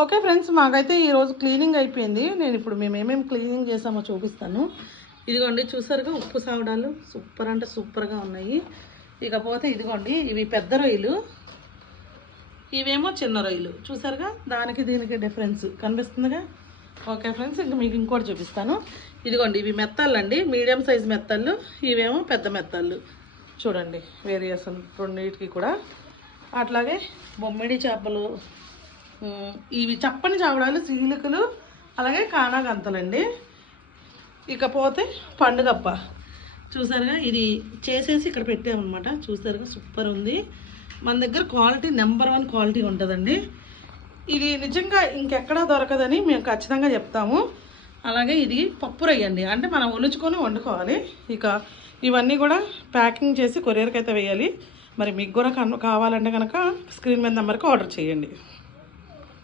Okay friends, మాకైతే ఈరోజు cleaning అయిపోయింది. నేను ఇప్పుడు మేము ఏమేమి క్లీనింగ్ చేసామో చూపిస్తాను. ఇదిగోండి, చూసారుగా ఉప్పు సావడాలు సూపర్ అంటే సూపర్గా ఉన్నాయి. ఇకపోతే ఇదిగోండి, ఇవి పెద్ద రొయ్యలు, ఇవేమో చిన్న రొయ్యలు. చూసారుగా, దానికి దీనికి డిఫరెన్స్ కనిపిస్తుందిగా. ఓకే ఫ్రెండ్స్, ఇంకా మీకు ఇంకోటి చూపిస్తాను. ఇదిగోండి, ఇవి మెత్తళ్ళు అండి, మీడియం సైజ్ మెత్తళ్ళు. ఇవేమో పెద్ద మెత్తళ్ళు. చూడండి వేరియేషన్ రెండింటికి కూడా. అట్లాగే బొమ్మిడి చేపలు, ఇవి చప్పని చావడాలు, చీలికలు, అలాగే కానాగంతలండి. ఇకపోతే పండుగప్ప. చూసారుగా, ఇది చేసేసి ఇక్కడ పెట్టామన్నమాట. చూసారుగా, సూపర్ ఉంది. మన దగ్గర క్వాలిటీ నెంబర్ 1 క్వాలిటీ ఉంటుందండి. ఇది నిజంగా ఇంకెక్కడా దొరకదని మేము ఖచ్చితంగా చెప్తాము. అలాగే ఇది పప్పు రొయ్యండి, అంటే మనం ఒలుచుకొని వండుకోవాలి. ఇక ఇవన్నీ కూడా ప్యాకింగ్ చేసి కొరియర్కి అయితే వేయాలి. మరి మీకు కూడా కావాలంటే కనుక స్క్రీన్ మీద నెంబర్కి ఆర్డర్ చేయండి.